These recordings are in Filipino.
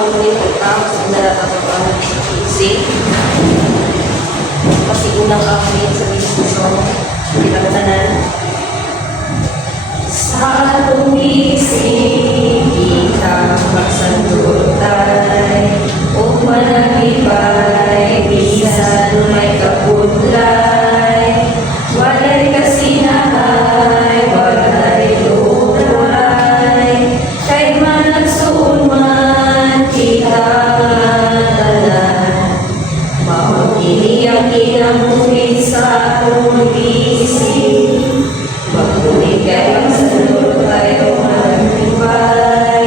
ang muling pagtao sa naratatapang isip. Kasi unang kami sa misyon, pinagtanan. Sa atong isip, kita magsandutay, o managipay, bisan may kapudlay, walay kasinahay, walay luray, kay managsuon man kita tanan. Maugili ang kinabuhi sa atong isip, magtulig kayo sa loob tayo managipay,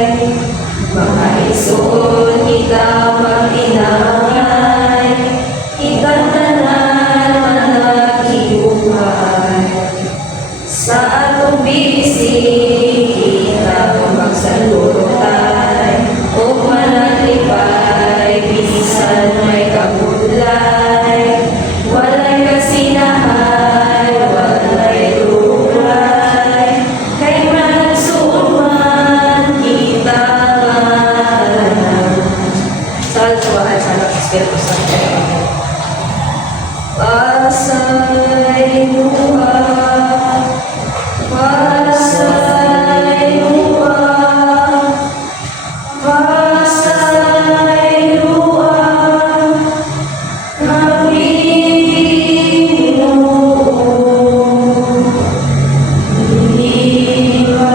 makaisuon kita magpinangay, kita tanan managhibuhay. Sa atong bisig, kita magsalutay, o manalipay, bisan may kabulay, walay kasinahay, walay luray, kay managsuon man kita tanan. Sa tuwaan sa anak Espiritu Santo. Pasay luha, pasay luha, pasay luha, kami Ginoo, hindi masulan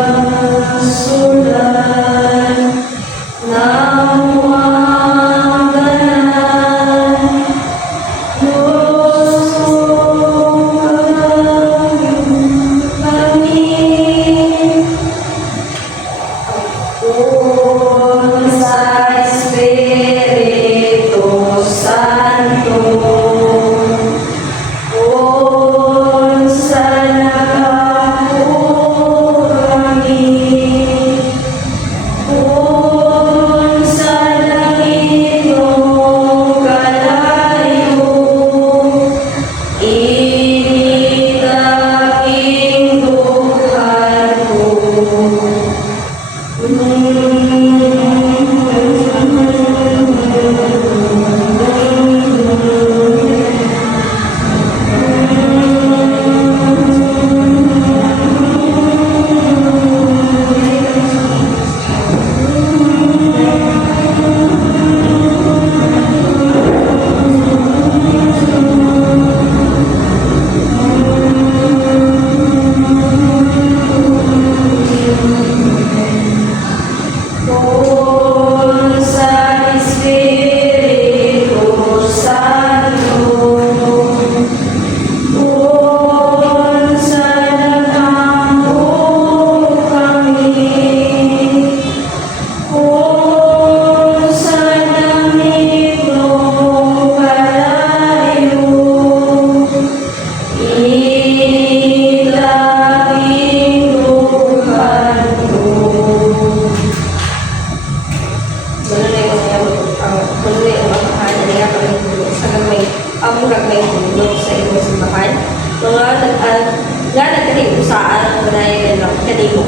ng mga ganan. Nagkaliusaan ang banayan ng kanimo.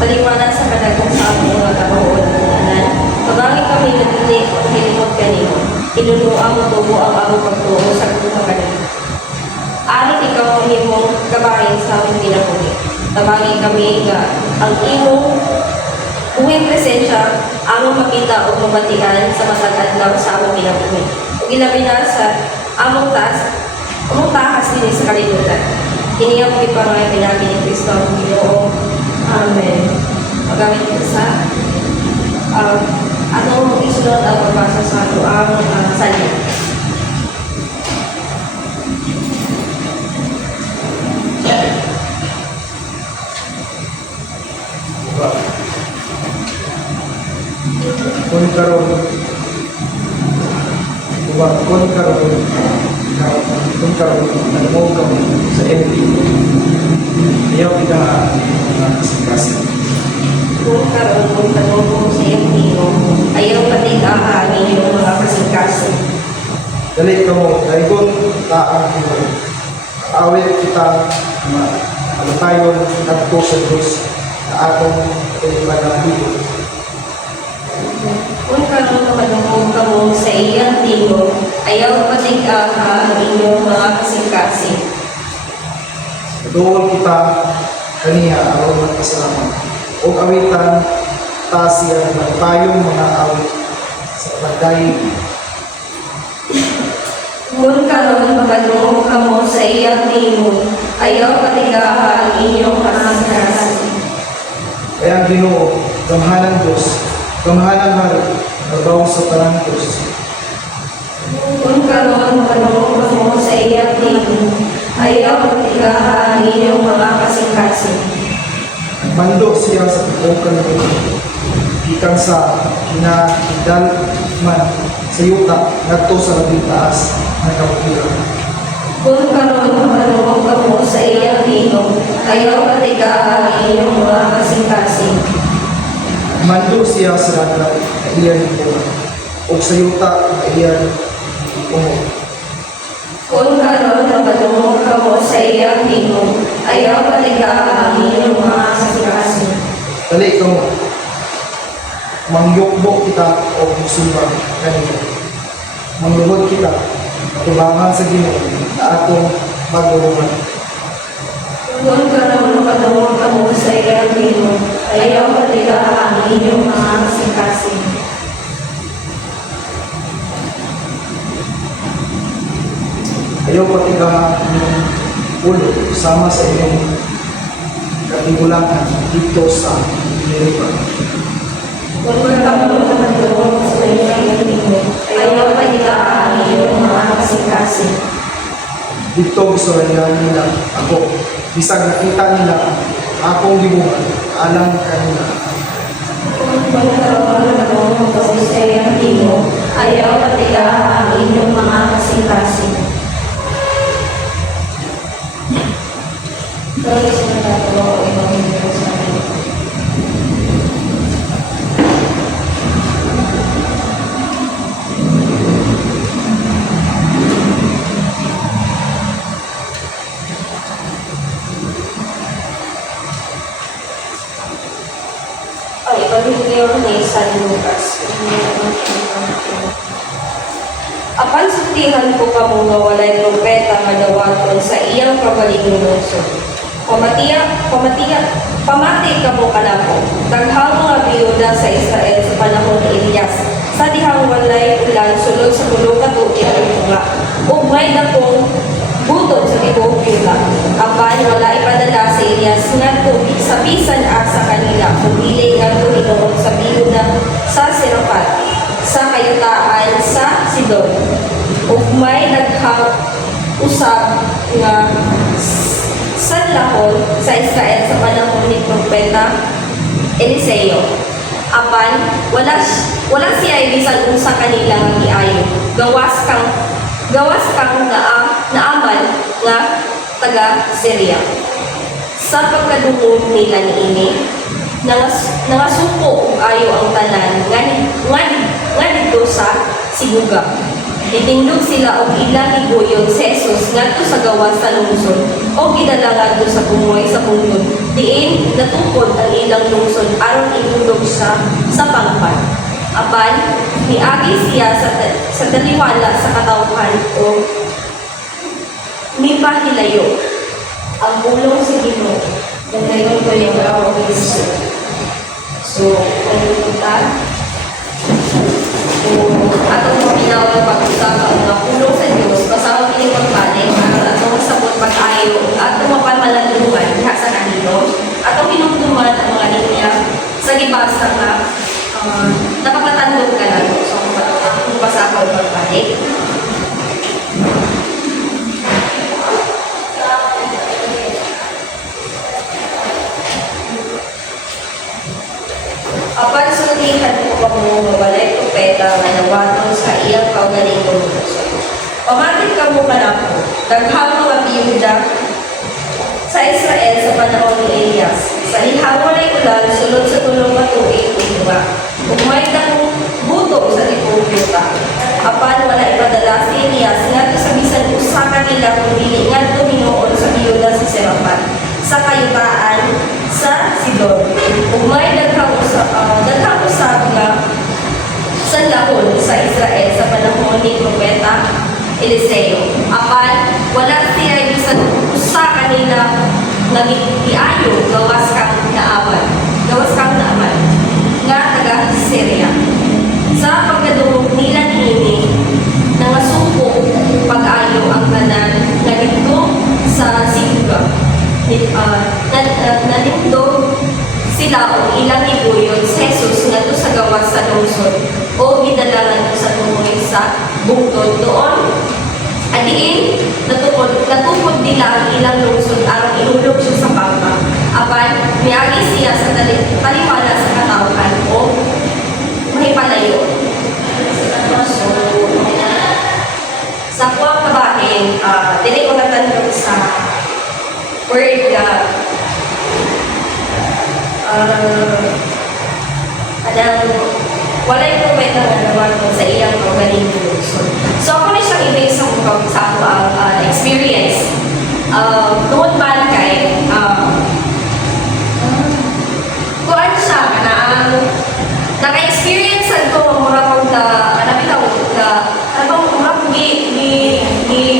Paliwanag sa kadagang sa among mga kabahuan ng anan. Pagangin kami nagdinig o hilimot kanimo. Inunuan mo tubo ang among pagtuo sa mga kanimo. Aron ikaw ang imong kabahin sa among pinabuhi. Tabangin kami nga ang imong buwing presensya among makita o mabatian sa matag adlaw sa among pinabuhi. Ug ilabi na sa among tahas din sa kalibutan. Kini ang ipangay pinagi ni Kristo ang Ginoo. Amen. Magamit ito sa atong isunod ang pagbasa sa ang salya. Kung karon nagmong kami sa MD, ayaw kita kasikasin. Kung karon kung tanong sa MD, ayaw patigaan inyong mga kasikasin. Dali ka mo, naigon taang awit kita ano tayo nagto sa Diyos na atong pagpanahigo. Kung karon iyang tingog, ayaw patigaha ang inyong mga kasing-kasing. Duol kita kaniya aron magpasalamat. O awitan ta siya ng tayong mga awit sa bagay. Kung karon makadungog kamo sa iyang tingog, ayaw patigaha ang inyong kasing-kasing. Kaya ang Ginoo, kamahalang Diyos, kamahalang hari, trabaho sa tanang Diyos. Kung karon makadungog kamo sa iyang tingog, ayaw patigaha ang inyong mga kasing-kasing. Mando siya sa tutukan ng Ginoo. Ikan sa kinahidal man sa yuta ngadto sa labing taas na kabukiran. Kung karon makadungog kamo sa iyang tingog, ayaw patigaha ang inyong mga kasing-kasing. Mando siya sa dagat na iyan ipunan, o sa yuta na iyan ipungo. Kung karon makadungog kamo sa iyang tingog, ayaw patigaha ang inyong mga kasing-kasing. Dali ikaw mo, mangyukbo kita o musulman kanina. Manglubod kita, tubangan sa Ginoo na atong magulungan. Kung karon makadungog kamo sa iyang tingog, ayaw patigaha ang inyong mga kasing-kasing. Ayaw patigahan ng ulo sama sa inyong katigulangan dito sa Amerika. Kung karon makadungog sa iyang tingog, ayaw patigaha ang inyong mga kasing-kasing. Dito gustoranyan nila ako. Bisag nakita nila akong gibuhat alang kanila. Kung karon makadungog kamo sa iyang tingog, ayaw patigaha ang inyong mga kasing-kasing. Dahil sa nagagawa o ibang hindi sa akin. Ay, ibalik ni San Lucas. Apan sutihan ko kamo nga walay propeta nga dawaton sa iyang kabalignuson. Pamati kamo kanako. Daghang mga biyuda sa Israel sa panahon ni Elias. Sa dihang walay ulan sulod sa tulo ka tuig ang bunga. Ug may dakong butod sa tibuok yuta. Apan wala ipadala sa Elias ngadto sa bisan sa kanila kung dili ngadto hinuon sa biyuda sa Serapat sa kayutaan sa Sidon. Ug may daghang usab nga sanlahon sa Israel sa panahon ni Propeta Eliseo. Apan wala siya bisan unsa kanila nga giayo. Gawas kang naaman nga taga Syria. Sa pagkadungog nila niini, nangasuko og ayo ang tanan nga dito sa Siguga. Itindog sila og ilang iguyod si Jesus ngadto sa gawas sa lungsod o gidala ngadto sa bungoy sa bungtod. Diin natukod ang ilang lungsod aron ihulog siya sa pangpan. Apan niagi siya sa daliwala sa katawhan o mipahilayo ang bulong sa Ginoo nagayon ko yung araw ng Kristo. So, kung kita atong paminaw pag-usapan nga pulong sa Diyos kasama kini pagpalit aron atong sabot pag-ayo atong mapamalandungan diha sa kanino atong hinumduman ang mga linya sa gibasa nga napapatandog ka na so atong basahon pagpalit. Apan sultihan ko pa mo mabalay propeta nga nawaton sa iyang kaugalingong lungsod. Pamatin ka mo kanako, daghang mga biyuda sa Israel sa panahon ni Elias. Sa lihawa ay ulan, sulod sa tulong matuig umunga. Kung may dakong butog sa tipong yuta. Apan wala ipadala si Elias ngadto sa bisan usa ka nila kung dili ngadto hinuon sa biyuda sa Serapat sa kayutaan sa Sidon. Ug may daghang usab nga sanlahon sa Israel sa panahon Adang walay provide na naman ko sa iyang organing so ako na siyang i-base sa ako ang experience. Noon ba kay kuan siya na ang naka-experience ko mura pag kanang bitaw na kanang mura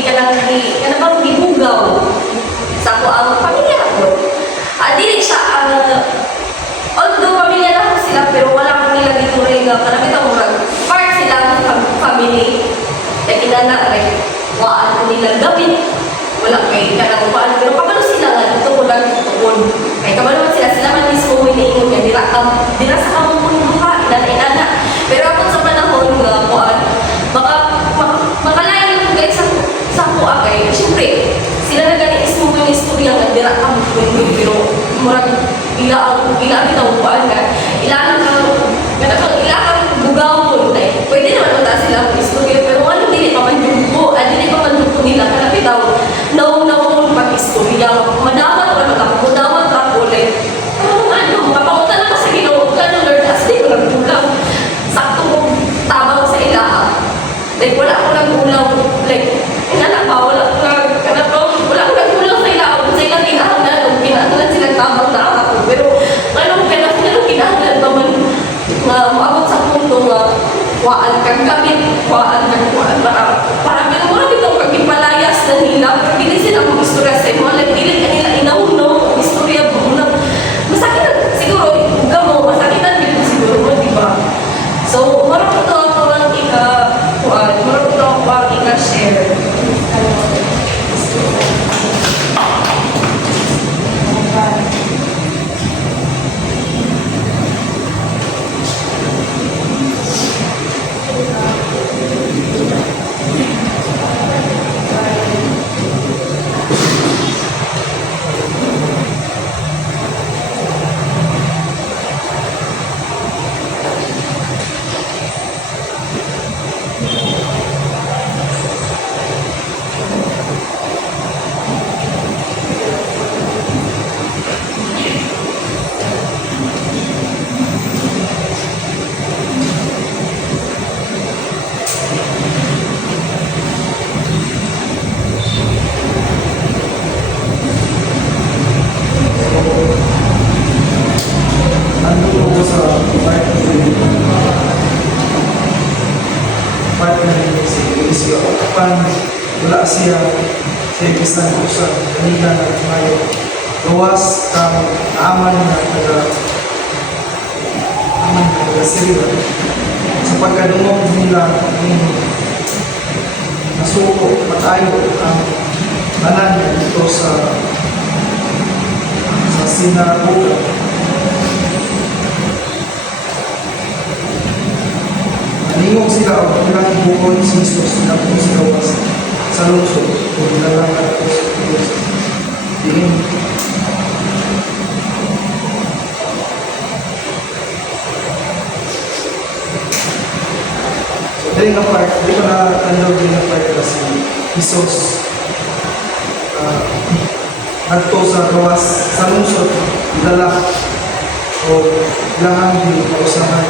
kanang gibugaw sa ako ang pamilya ko. Dili siya although pamilya na ko sila pero wala ko nila gituloy nga kanang bitaw mura part sila ng family. Kaya kinana like waan ko nila gawin wala kay kanang upan pero kabalo sila nga dito ko lang tukon kay kabalo man sila man mismo hiniingon nga dira sa kamong mundo ha inana pero ako sa panahon nga kuan makalain ko guys sa kuan kay syempre sila na gani ismo yung istorya nga dira kamong mundo pero murag ila bitaw kuan nga ila kang bugawon like pwede naman mata sila ang istorya pero ano dili pa man dili pa man nila kana bitaw no pag-istorya madamat pa madamat ra ko like mapapunta na sa Ginoo ka no Lord as di ko nagkulang sakto ko tabang sa ilaha like wala ko nagkulang like inana pa wala ko nagkulang sa ilaha sa ilang kinahanglan kinahanglan sila tabang na ako pero anong kinahanglan pa man maabot sa punto nga waan kang gamit para mura bitong kagipalayas na nila pero dili sila mong istorya sa imo like dili kanila inauno istorya mo na masakitan siguro gamo masakitan dili siguro mo di ba so mura ko to ako ang share wala siya sa ikisan ko sa kanila na tumayo gawas kang aman na taga-sirila sa pagkadungog nila nasuko matayo ang tanan dito sa sinagoga. Nalingog sila ang ilang bukod si Jesus na kung sinawas sa lungsod kung nilalangan ako sa Diyos. Tingin. So, dahil na part, di ko na tanong din na part na si Jesus nagto sa gawas sa lungsod, dala o ilangan din kausahan.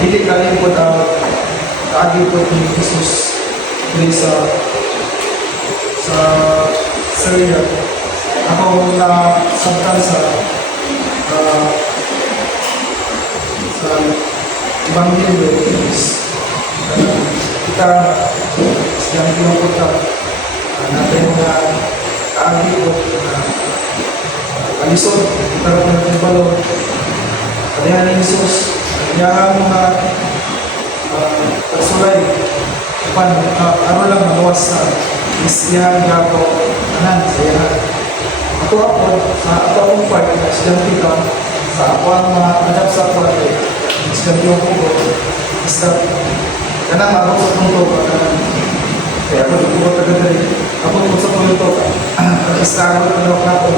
Dili kalipod ang kaagipod ni Jesus dili sa Syria. Ako na sabtan sa Ebanghelyo is kita siyang pinupunta natin mga kaagipod na kalisod, kita rin natin balon. Kalihan ni Jesus kaya mga pagsulay ano lang magawas sa isyan gapo anan sa iyan ato akong part na estudyante ka sa ako ang mga adap sa ako ay estudyante ko basta kanang ako sa punto kaya ako dito ko tagadari abot ko sa punto pag-istaro na ako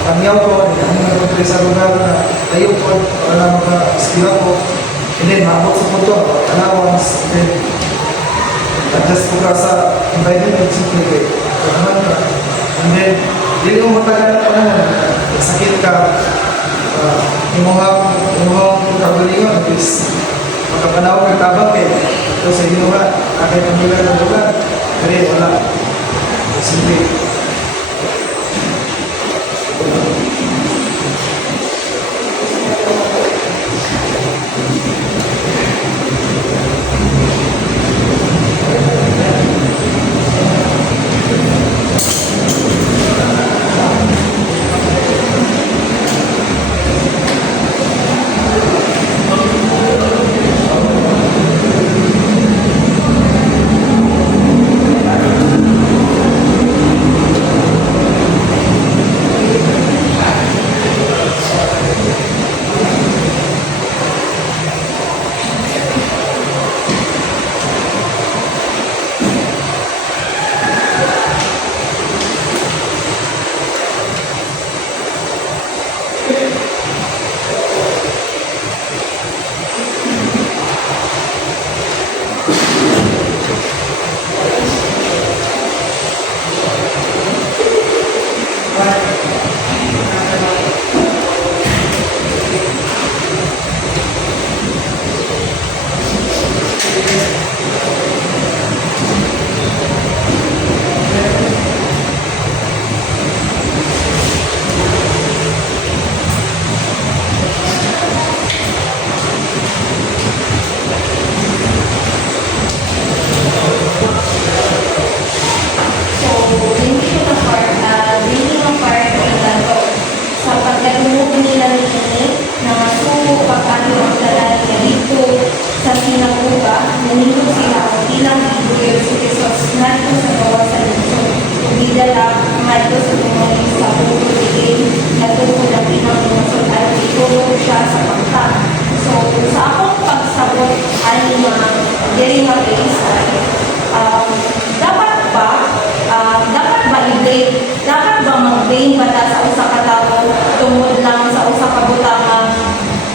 pangyaw ko, hindi naman ko sa lugar na tayo ko, wala maka-skill ko. And then, maabot sa punto, allowance, and then, adjust ko ka sa environment, simple, kagaman ka. And then, dili mo matagal pa naman, sakit ka, imuhang kagalingon, is magkapanaw ka tabang eh. Ito sa ginawa, akay pamilya ng lugar, pero wala. Simple.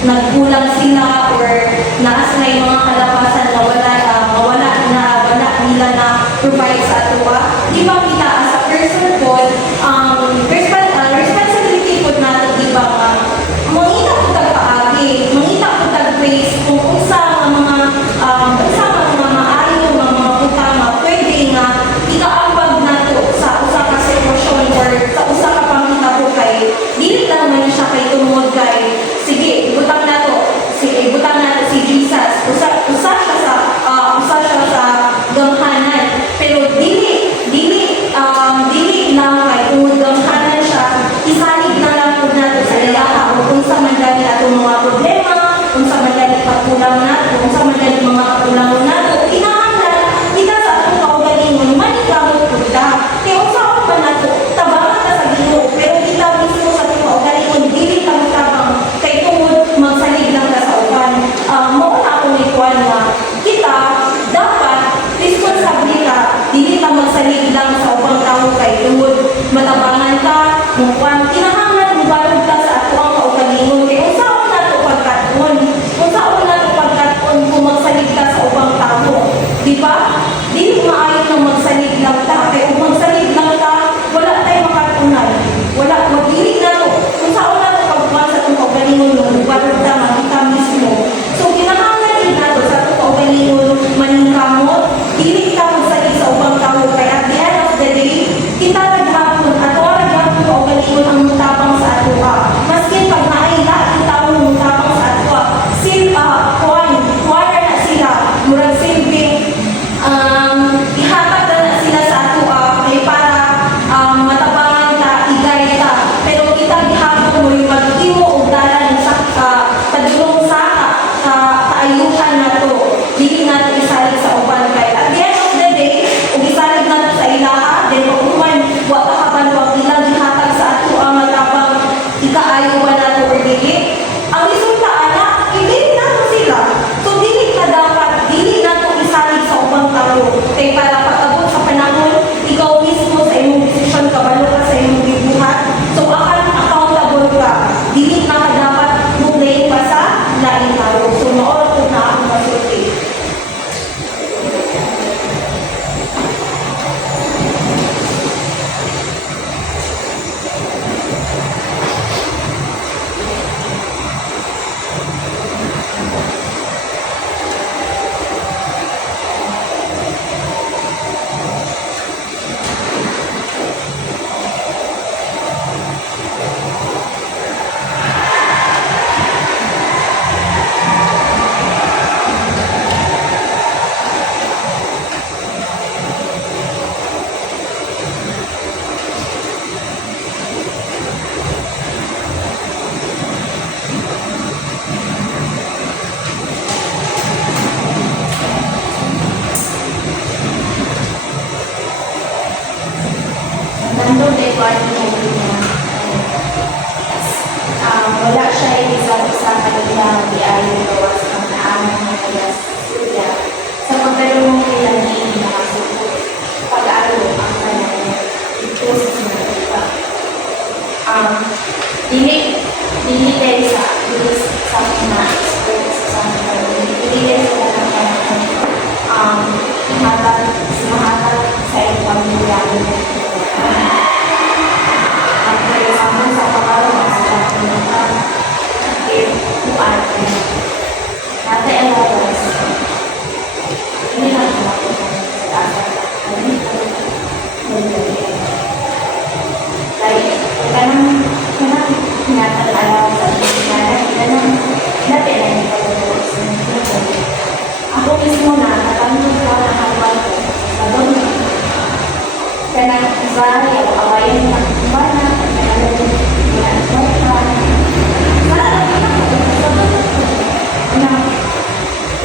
Nagkulang sila or naas na yung mga kalapasan na wala nila na provide sa atuwa. Di ba kita as a person po, responsibility po natin, di ba nga, mangita po tagpaagi, mangita po tagpace kung unsa mga maayo, mga utama, pwede nga ikaambag na to sa usa ka sitwasyon or sa usa ka pangita po kay, dili lang man siya kay tungod kay, sige, butang na to si Jesus. Usa siya sa ganghanan. Pero dili lang kay tungod ganghanan siya, isalig na lang po nato sa ilaha o unsa man gani atong mga problema, unsa man gani pagkulang nato, unsa man gani mga kakulangon nato, kinahanglan kita sa atong kaugalingon manikamot pud ta. Kay unsa man nato tabangan ta sa Ginoo, pero kita mismo sa atong kaugalingon dili ta motabang kay tungod magsalig lang ta sa uban. Mao na akong ikuan nga kita dapat responsable ka, dili ta magsalig lang sa ubang tawo kay tungod matabangan ka, mukuan kinahanglan mubalog ka sa ato ang kaugalingon. Kay unsaon nato pagkaton kung magsalig ka sa ubang tawo, di ba? Dili maayo nang magsalig lang ta, kay kung magsalig lang ta wala tay makatunay, wala magdili nato kung saan nato pagkuan sa atong kaugalingon ng mubalog ta makita mismo. So kinahanglan din nato sa atong kaugalingon maningkamot, dili ta magsalig sa ubang tawo, kay at the end of the day kita naghapon kaugalingon ang mutabang sa atoa. Maskin pag naayla ang tawo mutabang sa atoa, kuwara na sila, murag silbing ihatag na sila sa atoa kay para matabangan ka, igay ka. Pero kita gihapon mo yung magtimo og dalan sa padulong sa kaayuhan na to. Dili natin isalig sa uban kay at the end of the day, kung isalig natin sa ilaha, then kung uman, wa ka kabanwag nila gihatag sa atoa matabang ikaayo ba nato or dili. Ang resulta ana, hindi nato sila. So dili nato isalig sa ubang tawo. Kay para pag-abot sa panahon, ikaw mismo sa imong desisyon, kabalo ka sa imong gibuhat. So akan accountable ka. Dili na ka dapat muglayin pa sa laing tawo. So maoras po na ako masulti. bahay, o awayan na kumana, kaya wala na kwarta.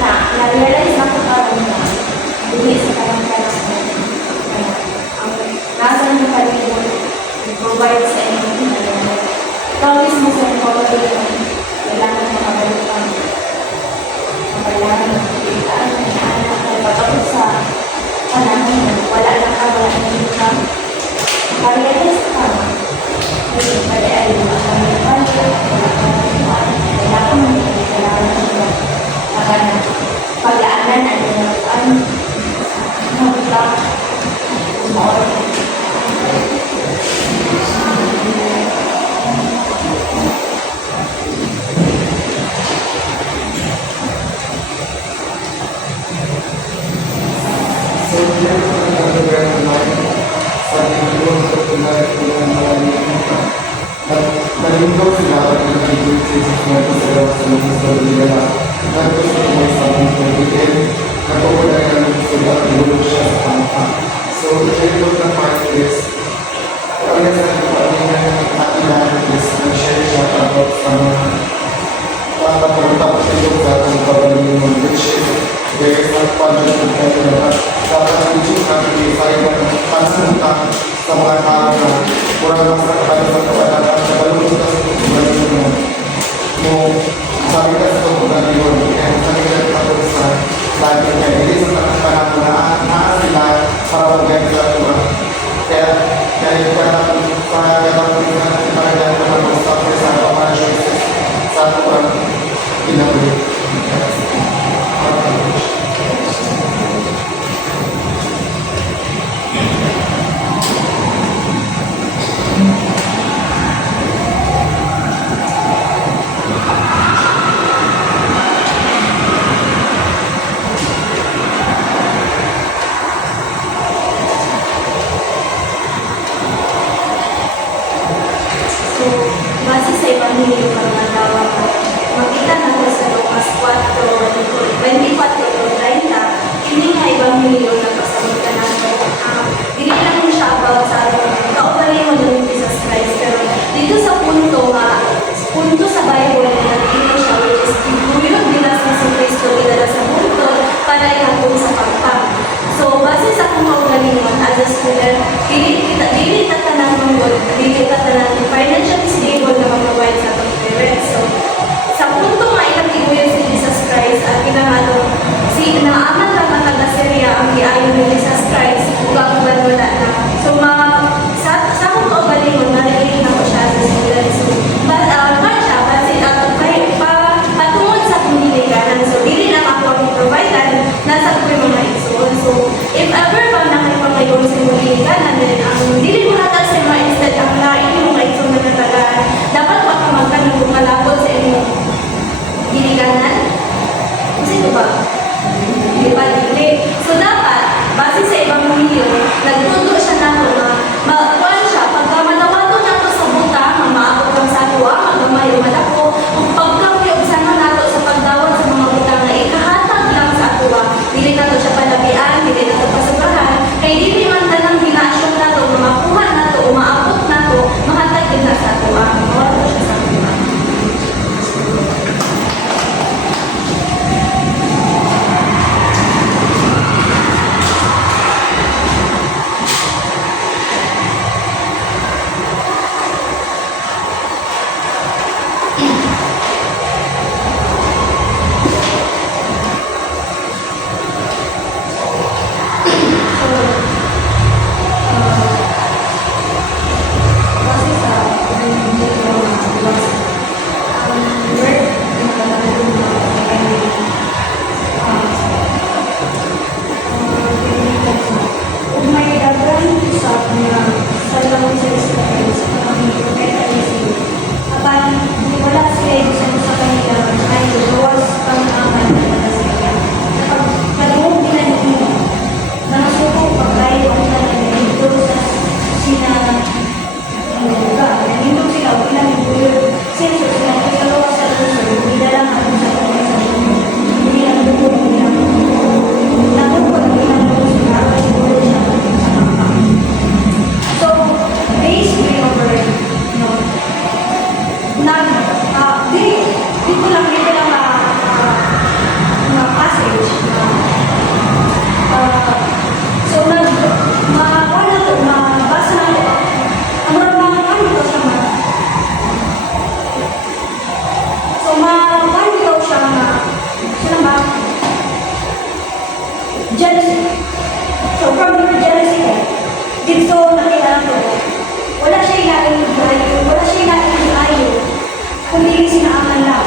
Na-realize na ko karon na dili sa kalamtaran ko. Ang nasa ng palibot, provide sa inyo na ikaw mismo sa inyo pagkakulang, kailangan makabalik ang kailangan magkitaan ng anak na pagkakot sa panahon, wala na ka, wala na yung ka. Pag-realize ka, ngayon, pwede ay mga kami pala, wala ka na yung kailangan mo, kailangan mo siya. Pag-aanan ang nilauan, mag-block, umor. So, yan ang nagagawin namin sa tingin sa tunay ng mga nilita. Nalinggaw sila at nagiging sa Jesus na ito sila sa mga sa nila. Nagto sa mga sa mga pagbitin, natukulay na ng sila at nulog siya sa pangka. So, ito na part is, ang nasa pagpalingan ng atilan is nag-share siya about sa mga pagpapagtapos ito sa ating pagpalingan which is there is not budget of government. Dapat ang YouTube natin i-find na pansunta sa mga tao na kurang lang sa kapalit sa balunod na sa pagpalingan mo. Sabi ka sa pagpalingan mo, kaya sabi ka sa pagpalingan lagi niya, hindi sa panahon na sila para mag-gaya sa tura. Kaya ito ka na sa gagawin natin para gaya na mag-stop sa pamalasyon sa tura pinagawin. So, base sa Ebanghelyo ng Mandawa, makita natin sa Lucas 4:24-30, kini nga Ebanghelyo na pasamutan natin. Dili lang mo siya about sa kaugali mo ng Jesus Christ, pero dito sa punto sa Bible na nagdito siya, which is tibuyod nila sa Kristo nila sa mundo para ihatong sa pagpag. So, base sa kung kaugalingon as a student, dili tatanang mong dili tatanang financially stable na mag-provide sa ating parents. So, sa punto nga ilang si Jesus Christ at pinangatong naaman lang ang taga-Syria ang giayon ni Jesus Christ ug ang wala na. So, sa kung kaugalingon, narinig na ko siya sa student. So, patungod sa piniliganan. So, dili na ako ang provide nasa ko yung mga igsoon. So, if ever ba nakipangayong sa piniliganan, ang dili mo hatag sa mga instead ang lain yung mga igsoon na natagaan, dapat makamagkan ng bumalabot sa inyong piliganan. Kasi ito ba? Di ba? Dili. So, dapat, base kundi sinaaman lang.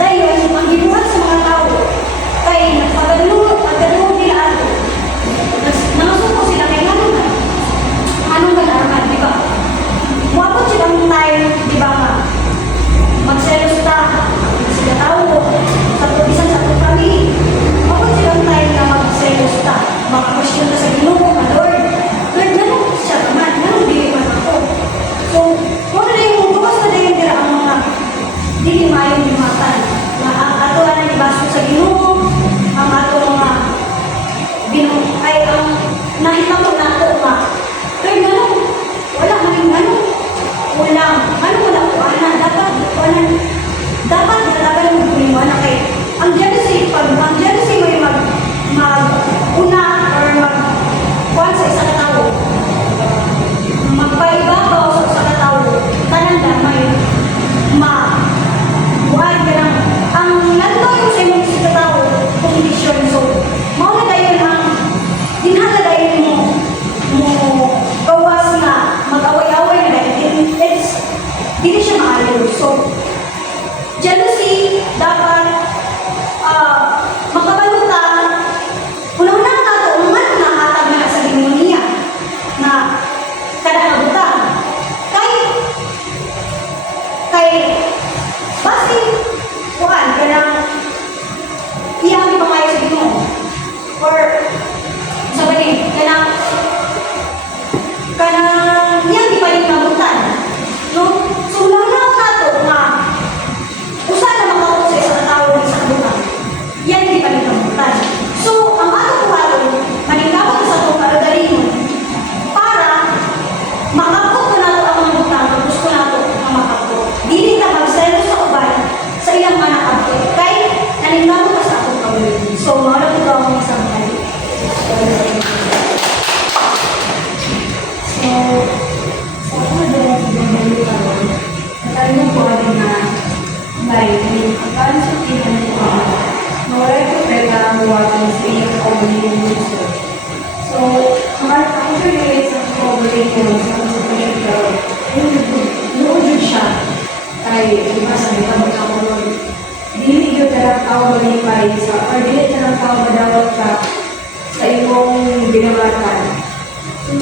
Dahil ang gibuhat sa mga tao kay pagkadulog nila ato. Namasuko sila kay anong kalaman, di ba? Muabot silang time, di ba nga? Magselos ta, sila tao, sa isang sa family. Muabot silang time na magselos ta, makakwestiyon ta sa Ginoo, Lord. Lord, ganun siya naman, ganun dili man ako. So, kung na yung gawas na yung dira ang mga dili mayong limatan, na ang ato na ibasok sa Ginoo, ang ato mga ay ang nahitamo na ako nga. Lord, ganun, wala maning ganun. Ulang, wala ko ana, dapat nalagal mo kung yung anak kay ang jealousy mo yung mag-una or mag-kuhan sa isang tao, magpaibabaw sa isang tao, tanan damay, buhay ka lang. Ang nandoon yung sa imong isang tao, kondisyon. So, mauna tayo ang dinhagadayin mo gawas na mag-away-away na dahil hindi siya maaliw. So, jealousy dapat makabaluta unang-unang nato uman nahatag na sa Ginoo niya na kada kabutan kay basi kuan kanang iyang pamayo sa Ginoo or sabi kanang iyang ipaling kabutan, no? So ulang-unang nato nga usa na makauot sa isang tao ng isang kabutan, yan di panikabutan. So, ang ato kuhaton, maningkamot sa itong kalagalingon para makapot ko nato ang mga butang, tapos ko nato ang makapot. Dili ka magselo sa uban sa iyang manakapot. Kay, naningkamot ka sa atong kalagalingon. So, mawala ko ang isang kali. So, sa ako na dyan sa gagawin ka ron, natalimong ko rin na like, akala sa tingnan ko nawala ko pwede ang buwatan sa iyong kauling gusto. So, ako siya relate sa kauling ko sa consultation pero noon yun siya kay, di ba sabi ka magkakulong dili yun talang tao malipay sa or dili talang tao madawat ka sa iyong binabatan. So,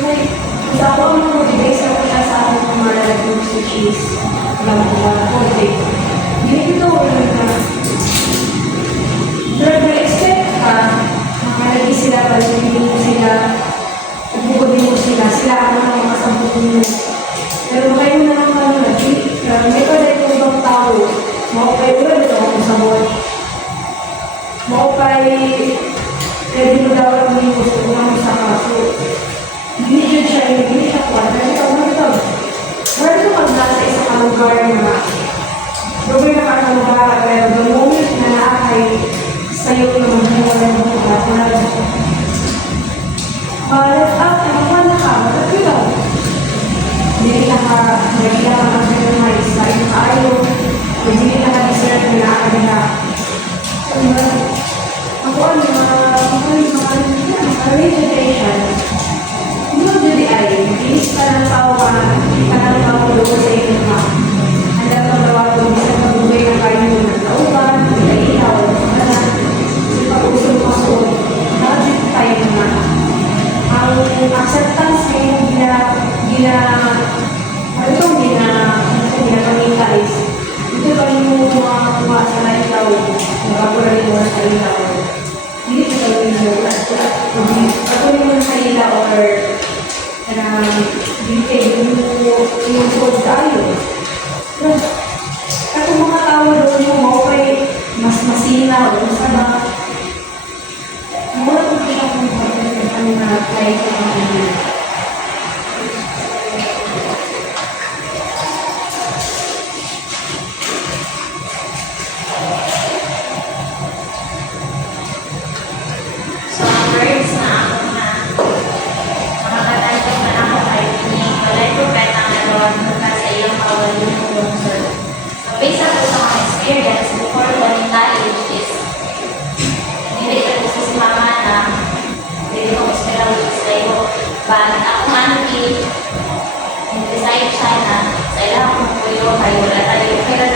sa ako ang motivate ako siya sa akong pamalag which is conflict. Hindi ito na nag-expect ka, makalagi sila, palagin mo sila, bukodin mo sila ang mga makasabukon mo. Pero kayo na lang kami may pala itong ibang tao, maupay ulan ito ako sabot. Maupay, pwede mo dapat mo yung gusto mo sa kaso. Hindi siya kuwan, kasi ito mo ito. Wala ito magnasa isang lugar na gawin na kakalubara, pero the moment na naakay sa'yo na magmumula ng mga wala na siya. Let's ask, ano ka? Bakit ito? Hindi ka mag-minimize sa iyong ayaw, hindi ka mag-deserve na naakay na. Ako ang mga vegetation, hindi mo dili ay, inis ka ng tao ka, hindi ka ng tao doon sa iyong ka. Handa kang gawa ito, isang pag-ubay na kayo mo ng tauban, ilaw, sa pag-usong pasoon, nakasip tayo na. Ang acceptance ngayon ginapangita is, ito pa yung mga kuha sa naitaw, nakapura rin mo sa ilaw. Hindi ko gawin mo, patuloy mo sa ilaw or yung food tayo. At kung mga tao doon yung okay, mas masinaw, mas ba? Mula kung kita kung ano na tayo sa mga ano. So, ang words na ako na makakatanggap na ako kay Pini, walay ko kahit ang nagawa mo ka sa iyong kawalan mo yung sir. So, based ako sa mga experience before learning knowledge is hindi ko si mama na hindi ko experience sa iyo. But ako man, nag-decide siya na sa ilang kong puyo, kaya wala tayo, kaya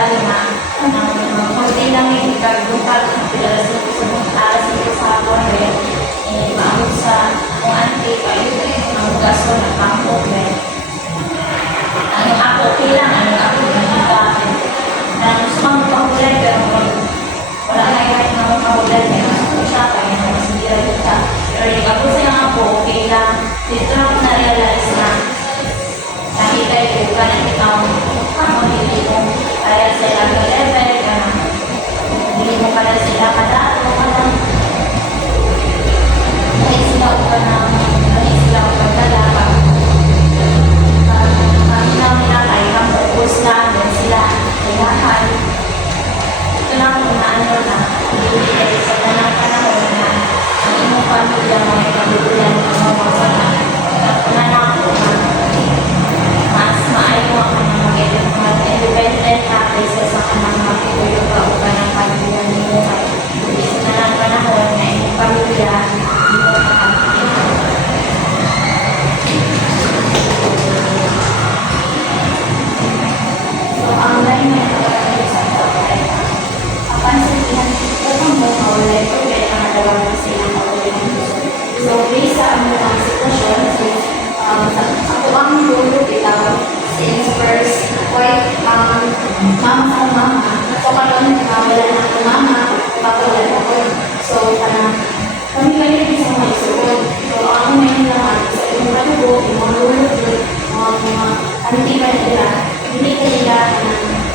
tali na konti lang yung ikaguntag ng pilalas nito sa mga alas nito sa hapon rin. Maamot sa kung ante pa yun ang gaso na pangkot rin. Ang ako okay lang, ang ako nagigapin. Na gusto kang pangkulay pero wala na yung mga pangkulay kaya gusto siya kaya namasira yun siya. Pero yung ako sa ako okay lang. Dito ako na-realize na nakita yung kanan ikaw ang hindi mo kaya sila ka-level ka na hindi mo pala sila kadato ka na kahit sila o ka na kahit sila o ka dalaga kami namin na kahit ang focus namin sila kailangan ito lang kung ano na ibigay sa tanang panahon na ang imong pamilya mo ay kabulan ng mga nanako na mas maayo ang mag-independent na kaysa sa kanang magtulog ka o kanang pamilya ninyo. Ibig na lang panahon na inyong pamilya, hindi mo makakita. So, ang lain na ito sa kapatid. Kapansin upang mo mawalay ko kaya ang nagawa na sila mawalay ng gusto. So, based sa ano ang sitwasyon, so, ako ang dulo bitaw since first quite mama sa mama so karon wala na ako mama wala ako so kami din sa mga isuod so ako may naman sa yung kalubo yung mga dulo mga antika nila hindi kanila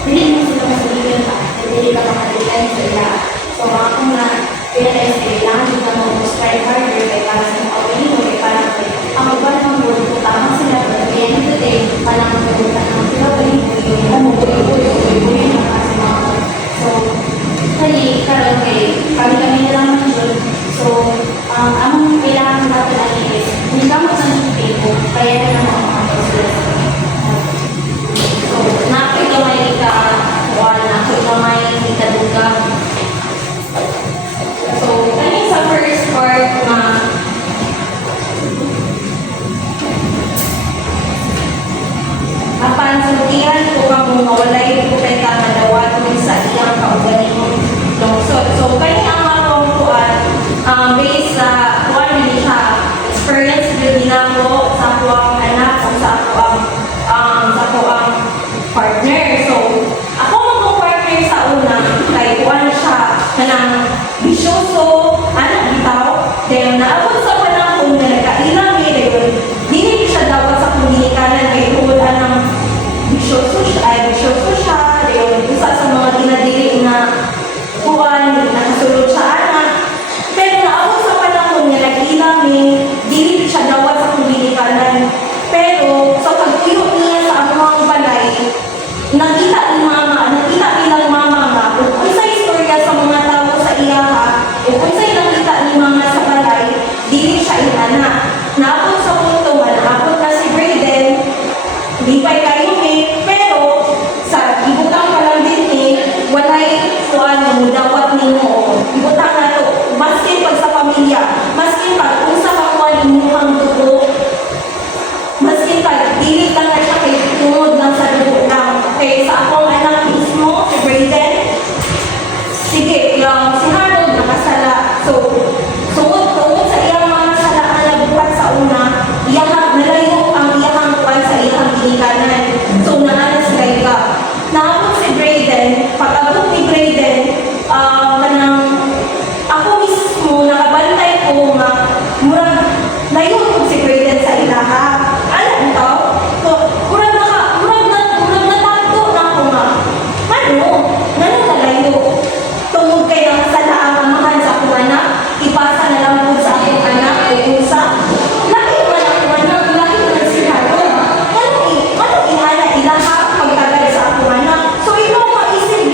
hindi mo sila masuligan pa hindi ka makalitan sa ila so ako na realize kailangan dito mo strive harder kaya para sa mga pawin mo kaya para ang iba ng mundo kung tama sila at the end of the day palang magulat naman sila pwede mo yung yung kasi mga so kali karoon kami na lang yun so ang kailangan natin ang is hindi ka mo sa nagpipito kaya na naman ang sila so nakikamay ka wala nakikamay ka duga so kani sa first part na apan sultihan ko kang mawalay ko kay kakadawat sa iyang kaugaling lungsod. So, kaya ang atong kuan, based sa kuan din siya, experience din nila ko sa kuang anak o sa kuang partner. So, ako mag-partner sa una, kay kuan siya, kanang bisyoso, anak bitaw, then naabot sa panahon na nagkailang ngayon, hindi siya dapat sa komunikanan kay tuod ng bisyoso siya, yung isa sa mga dinadili na kuwan, nakasulod sa anak. Pero naabot sa panahon niya, nag-ilang dili siya dapat sa komunikanan. Pero sa pagtuyo niya sa among balay, nakita nilang mama nga, kung sa istorya sa mga tao sa iyaha, o kung sa nakita ni mama sa balay, dili siya inana. Naabot sa punto nga, naabot na si Brayden, lipay kayo pero sa ibutang pa lang din walay kuan mo dapat nimo ibutang na to maskin pag sa pamilya maskin pag kung sa kakuan mo ang dugo maskin pag dili lang na siya kay tungod lang sa dugo lang okay sa akong anak mismo si Brayden sige yung si Harold nakasala so tungod sa iyang mga sala na nabuhat sa una nalayo ang iyang kuan sa iyang ginikanan so naanas kay ka naabot si Brayden pag-abot ni Brayden kanang ako mismo nakabantay ko nga murag layo ko si Brayden sa ilaha alam ito so murag natakto na ako nga ano nalayo tungod kay ang sala ang amahan sa akong anak ipasa na lang po sa akong anak o usa laki man si Harold ano ihala ilaha pagtagad sa akong anak so ikaw maisip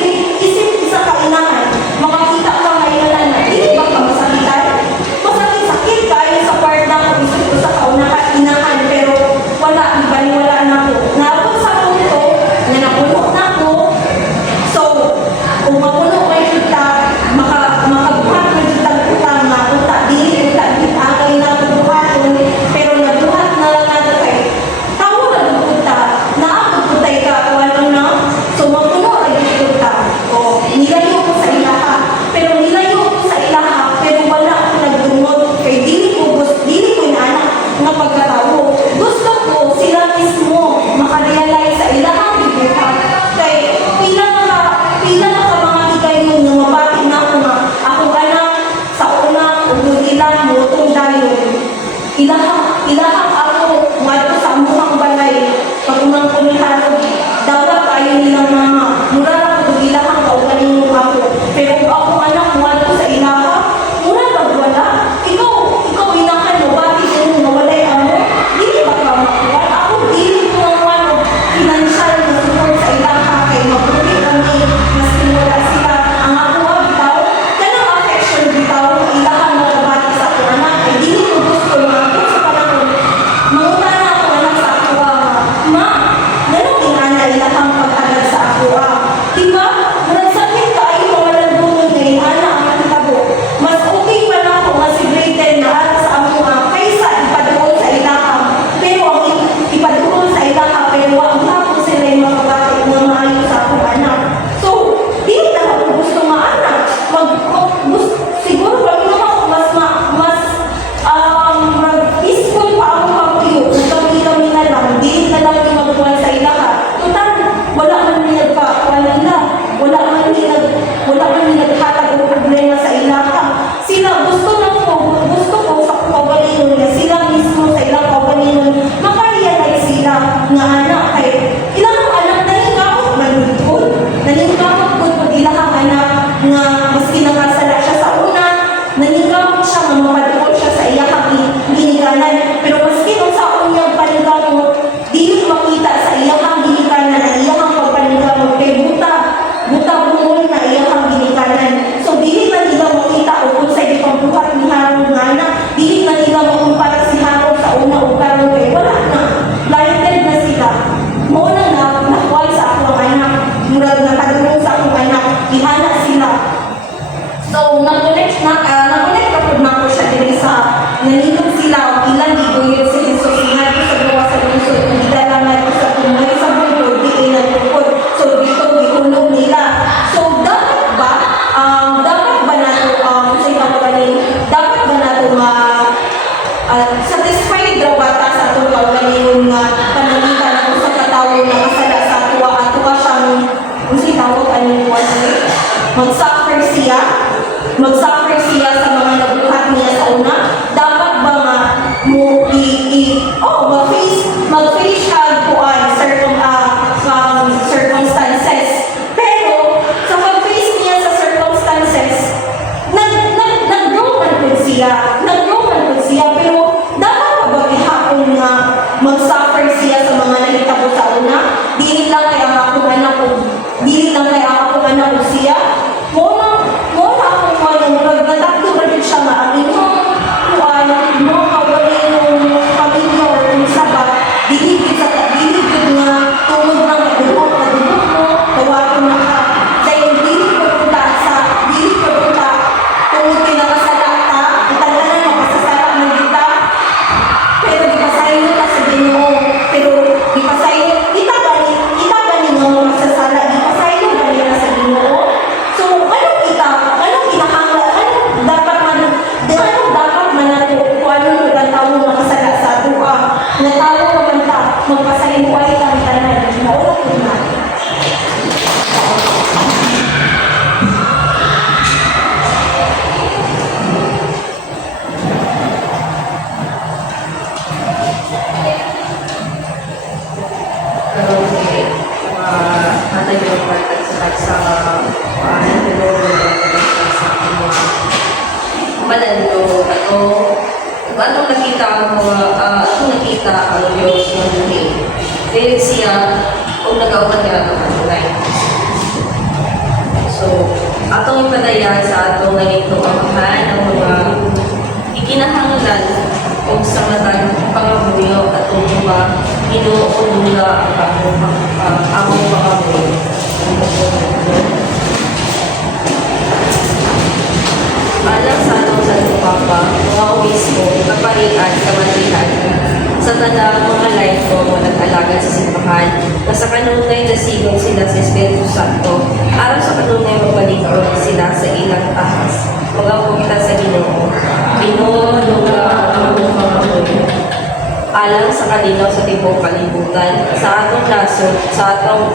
ba? Nagsakit ka ay mga nandunod ngayon, anak ang nakitabo. Mas okay pa na ako nga si Brayden na ara sa amo nga kaysa ipaduol sa ilaham. Pero ang ipaduol sa ilaham, pero ang hapon sila yung mga bata na maayo sa akong anak. So, di na ako gusto nga anak. Siguro kami naman ako mag-school pa ako pag-iyo. Kami na lang, di na lang yung magkuhan sa ilaham. Total, wala man nila. Wala man naghatag ng problema sa ilaham. Sila gusto ko sa kaugalingon niya. Sila mismo sa ilang kaugalingon, makarealize sila nga anak kay ilang anak naningkamot manudod. Naningkamot po pag ilang anak nga maski nakasala siya sa una, naningkamot siya nga mapaduol siya sa iyang ginikanan. Pero maski nung sa unyang paningkamot, di makita sa iyang ginikanan ang iyang pagpaningkamot kay buta bungol na iyang ginikanan. So, dili na nila makita o kung sa iyang pagbuhat ni Harong nga anak, dili na nila makumpara si Harong sa una o karong kay wala na. Blinded na sila. Muna na nakuha sa akong anak. Murag na padulong sa akong anak. Ihana sila. So, nakulit na po na ko siya diri sa nanilog sila o ilang gigoyod si Jesus. Ingat ko sa gawa sa lungsod. Idalangan ko sa tumay sa bundod. Di nagtukod. So, dito gihulog nila. So, dapat ba nato sa ibang kanin, dapat ba nato satisfied daw bata sa itong kaugalingon nga panangitan ako sa katawo na kasala sa tuwa at tuwa siyang kung si tawag anong mag-suffer siya sa mga nabuhat niya sa una. Dapat ba nga mag-face siya kuan circumstances. Pero sa pag-face niya sa circumstances, nag-grow man po siya, pero dapat pa ba ihapon nga mag-suffer siya sa mga nahitabo sa una? Dili lang kay ang akong anak ko siya. Muna akong nagtatagdo ba din siya nga ang inyong mga kawalin ng pamilya o kung sabat, diligid nga tungod ng kadulog mo, tawagin na ka. Dahil dilig pagpunta, tungod kinakasalata, italanan mo kasasala mo kita, pero di pasayin ka sa Ginoo, pero di pasayin, kita gani nga mo masasala, di pasayin ka nila sa Ginoo. So, dapat man nato kung ano yung tao na kasala sa atua. Na tao ka man ta, magpasayin mo ay kami tanan. Naula ko na. Pero natay yung pagkakasakit sa malalo atong nakita ang Diyos ng buhay. Dahil siya kung nag-auman ka ng kanunay. So, atong ipadayan sa atong nangito amahan ang mga ikinahanglan o sa matang pangabuyo at mga inuunula ang among pangabuyo. Alam sa atong sa Papa, mga obispo, kaparian, kamatihan, sa tanda mga life ko mga nag-alaga sa simbahan, na sa kanunay nasigong sila sa Espiritu Santo, araw sa kanunay magbalikon sila sa ilang ahas. Magawa kita sa Ginoo. Ginoo, luga ang among pamamuyo. Alang sa kalinaw sa tibok kalibutan, sa atong nasod, sa atong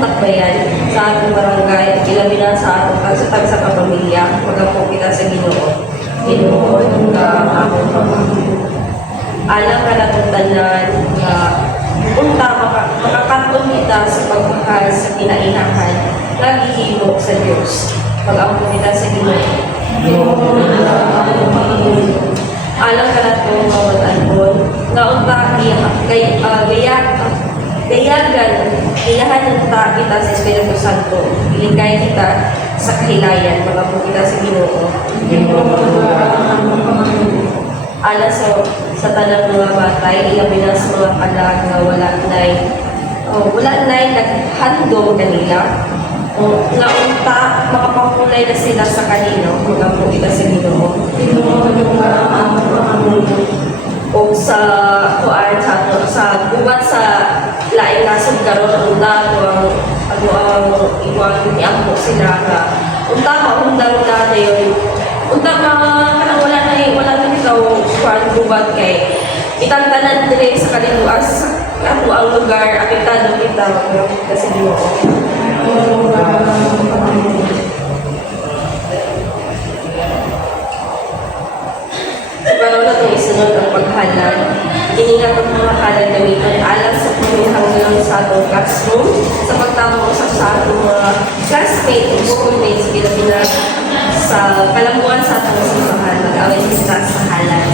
takbayan, sa atong barangay, ilabi na sa atong sa kapamilya, magawa kita sa Ginoo. Ginoo, luga ang among pamamuyo. Alang kalatutanan na makakantong kita sa pagmahal sa kinainahan, naghihimo sa Diyos. Mag-ampo kita sa Ginoo. Ginoo, luga ang among pamamuyo. Alang kalatong mawag-albon, naunta gayahan ta kita sa Espiritu Santo, iligay kita sa kahilayan, magapo kita sa Ginoo. Alang sa tanang mga batay, ilabi na sa mga palag na wala na'y naghandong kanila, O naunta, makapakulay na sila sa kanino, kung ang kita sa Ginoo. O sa kuan sa buwan sa laing nasod karon unta ang iwan ni ampo sila ka unta maundang na dayon unta kanang wala na bitaw kuan buwan kay itang tanan dire sa kalibuas ato ang lugar apektado kita kasi Ginoo. Pero na itong isunod ang paghalal. Iningat ang mga halal gamitin alam sa hanggang sa atong classroom, sa pagtamo sa atong mga classmates o schoolmates Pilipinas sa kalambuan sa atong simbahan, mag-awit sila sa halal.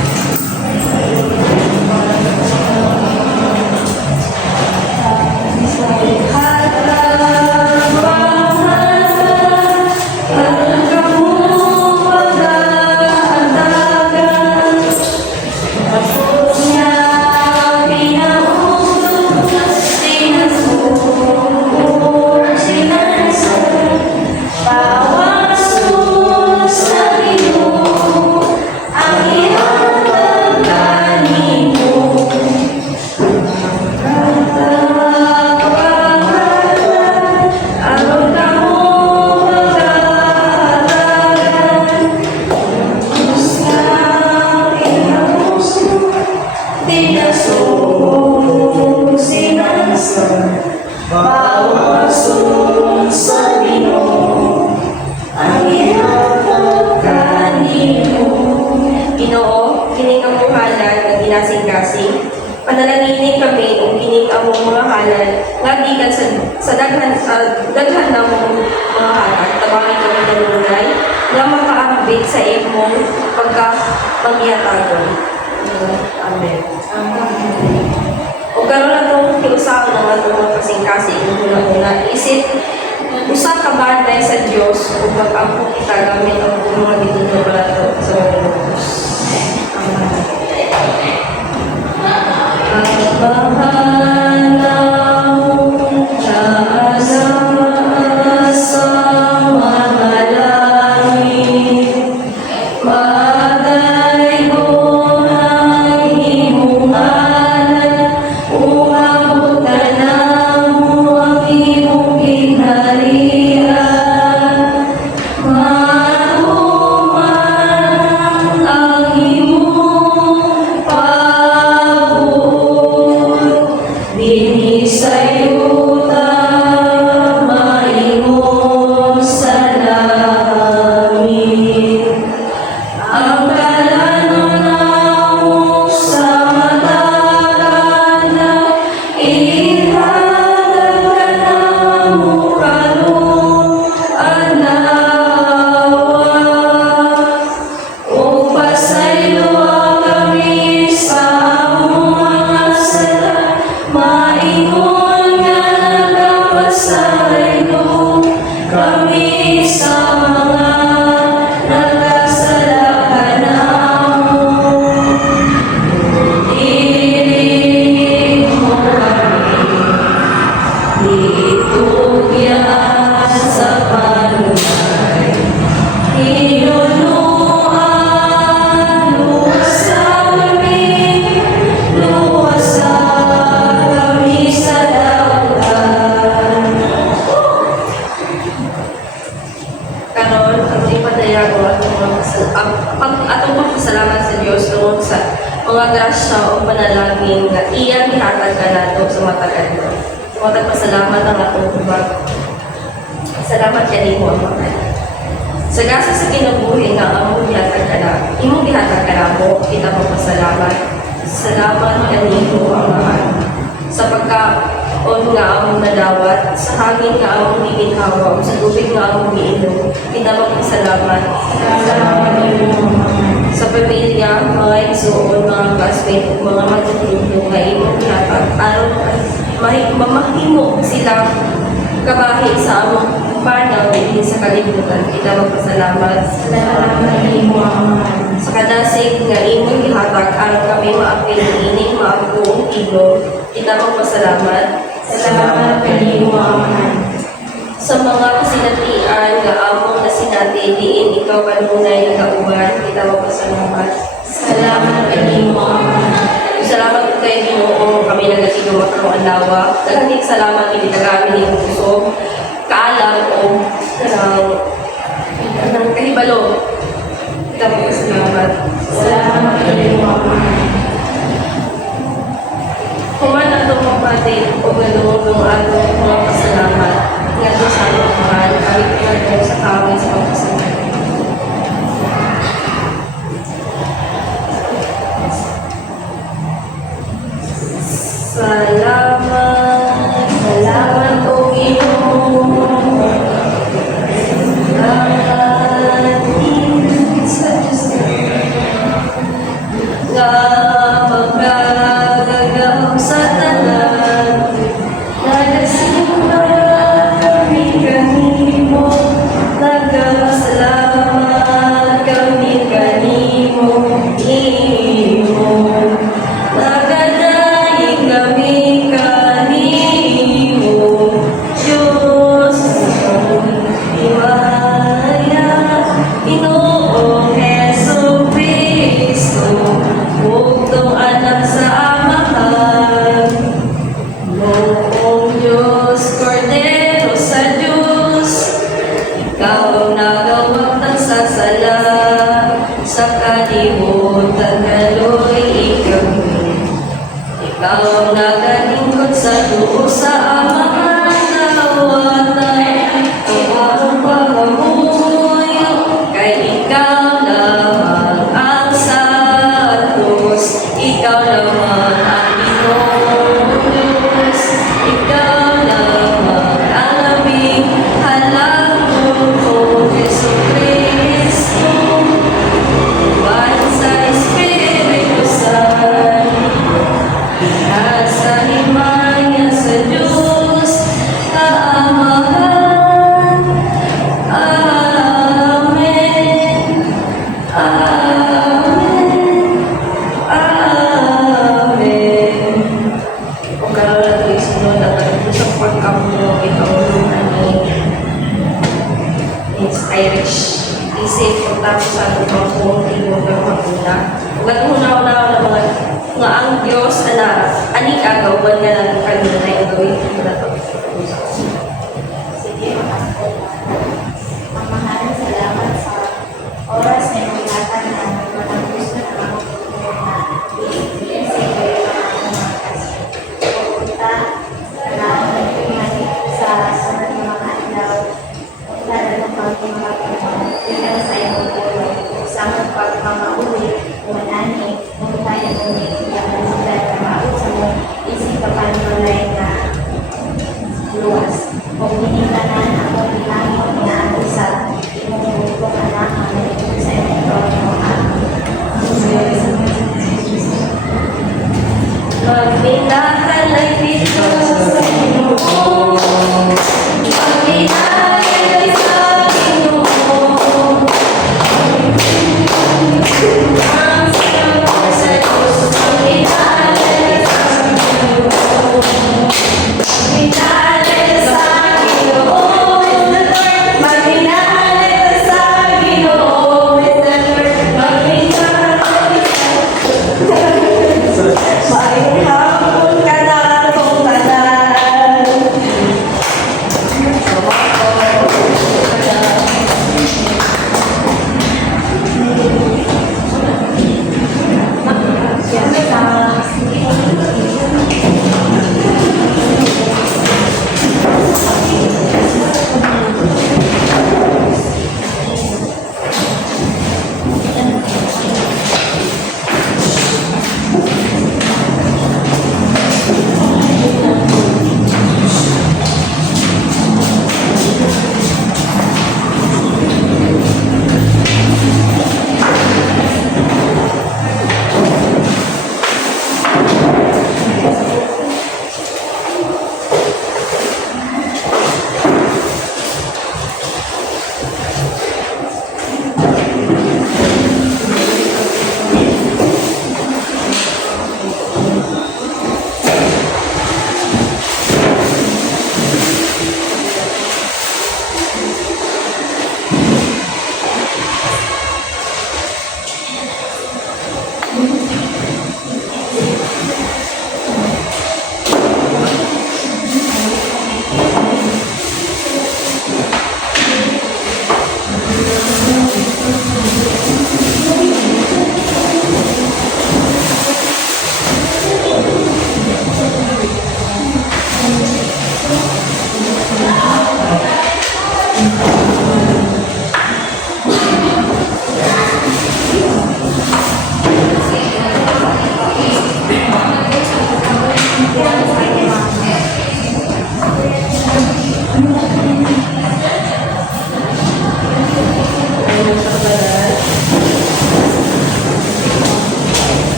Ginoo, kining ang halal nga ginasing-gasing. Panalanginin kami o kining ang mga halal nga gikan sa daghan na mga halal. Tabangin kami nanunay nga makaambit sa imong pagkapangiyatagon. Amen. O karon na itong kiusaw ng atong mga kasing-kasing. Una-una, isip usa ka banday sa Dios ug mag-ampo kita gamit ang mga dituto balato sa mga Diyos. atong pagpasalamat sa Dios tungod sa mga grasya o panalangin nga iyang gihatag kanato sa matagal mo. Matag pasalamat ang atong ubag. Salamat kanimo Ama. Sa gasa sa kinabuhi nga among gihatag kanamo, imong gihatag kanamo, kita magpasalamat. Salamat kanimo Ama. Sa pagkaon nga among nadawat, sa hangin nga among giginhawa, sa tubig nga among giinom, kita magpasalamat. Salamat kanimo sa pamilya, mga igsoon, mga classmate, mga matutulong nga imong gihatag aron mamahimo silang kabahi sa among panaw din sa kalibutan. Kita magpasalamat. Salamat kanimo Ama. Sa kadasig nga imong gihatag aron kami maapil ining maabong igo. Kita magpasalamat. Salamat kanimo Ama. sa mga kasinatian nga among nasinati diin ikaw kanunay nagauban kita mapasalamat. Salamat kanimo. Salamat kay Ginoo kami nagatigo makarong adlaw. Daghang salamat kay kami ni puso kaalam o kanang kahibalo. Kita mapasalamat. Salamat kanimo. Kuman ato mapati o galong ato mga pasalamat. Nga to sa among mahal, kami kuman sa kawin sa pagpasalamat. Salamat, salamat o Ginoo. Salamat sa Diyos nga magkagagaw sa tanan. Nagasimba kami kanimo, nagpasalamat kami kanimo, imo. Nagadaig kami kanimo, Diyos Himaya, Ginoong Jesucristo, bugtong anak sa Amahan. Noong Diyos, Cordero sa Diyos, ikaw ang nagawag ng sasala, sa kalimutan kaloy ikami. Ikaw ang nagalingkod sa Diyos sa Amahan, nawatan ang akong pagamuyo, kay ikaw lamang ang santos, ikaw lamang ang Ginoong Diyos, ikaw lamang ang aming halangdon, O Jesucristo. Bayan sa Espiritu Santo, nasa himaya sa Diyos, kaamahan. Amen. Amen. Amen. O karoon na ito isunod ang sa pagkamulo ikaununan ni Irish. Isip kung tapos sa ating pangkong tingog ng maguna. Naguna-una na mga nga ang Diyos na aning agawan nga lang kanina na yung gawin ko na ito. Sige, mamahalan salamat sa oras na ingatan na walang gusto na ako na iitin sa iyo mga kasi. Pupunta na nagpimani sa sunod ng mga ilaw. Lalo ng pagpapagawa, tingnan sa iyong ulo. Sa pagpapauwi, manani, kung tayo muli, yung nasilat na maabot sa mo, isip ka pa na luwas. Kung hinikanan ako bilangin niya ang isa, imumulog ko anak ang ito sa ito mo Magminahal ay dito sa Ginoo. Magminahal ay sa Ginoo. Ang sarap sa Diyos ang Ayon sa kabalan.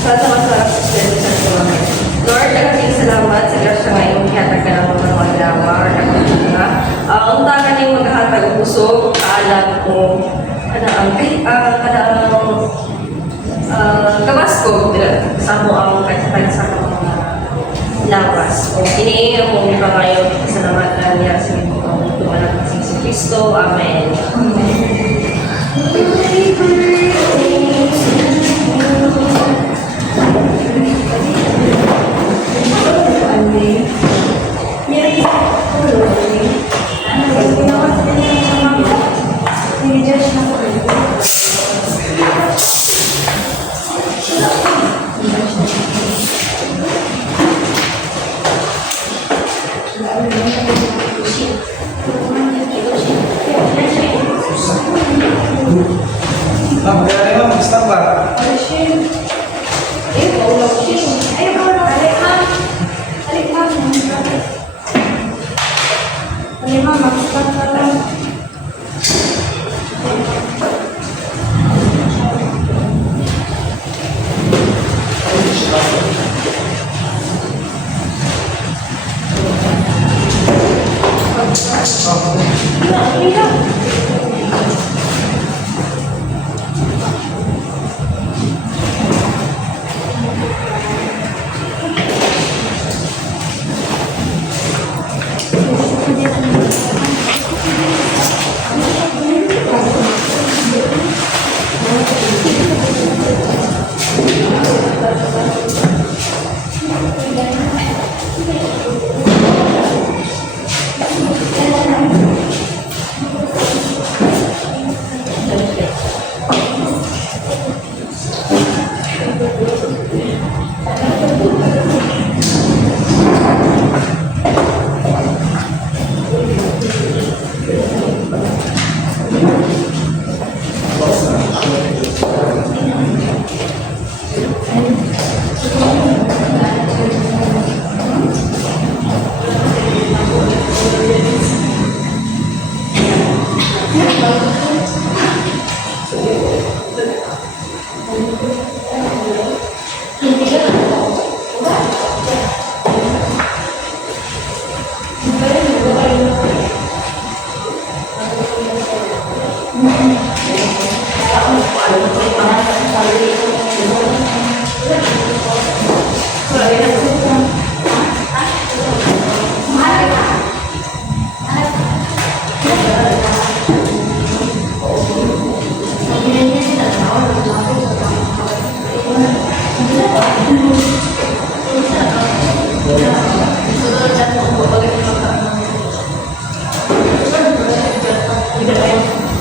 Sa masarap sa Espiritu Santo. Amen. Lord, naging salamat sa grasya ngayon ihatag ka ng mga magdama or nagpapuna. Untakan yung maghahatag ang puso, kaalam ko, kabasko, sa mo ang katag sa mga lawas. O kiniingat mo pa ngayon sa naman niya sa mga tumalang si Kristo. Amen. Ma'am, kaya rin ma'am, stop ba?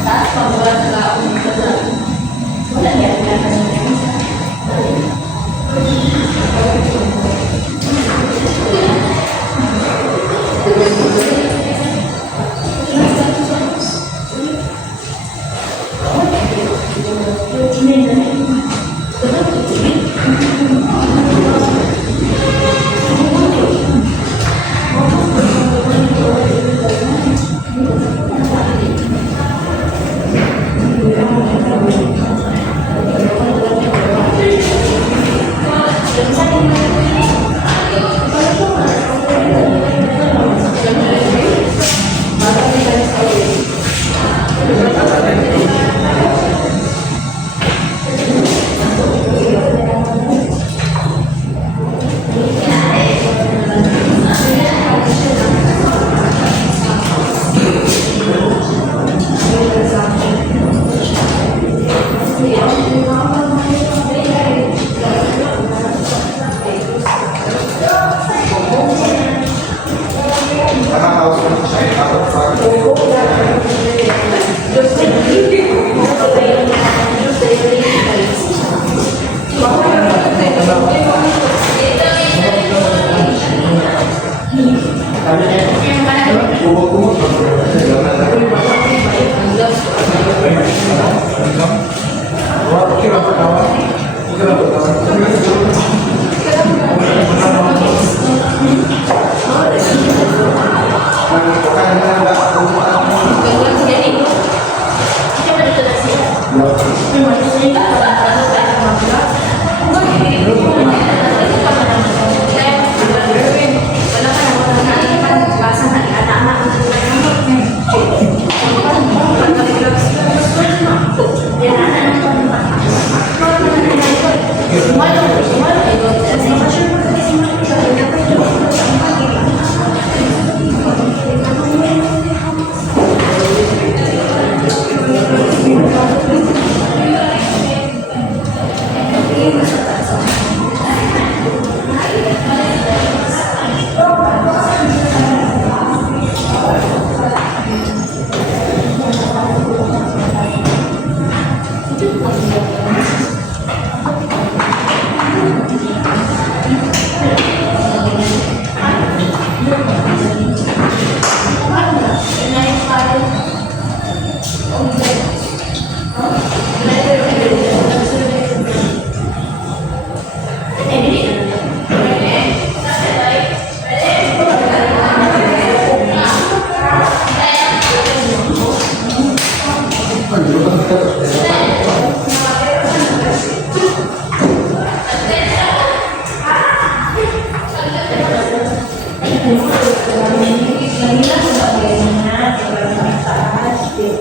Taas, pag Ako,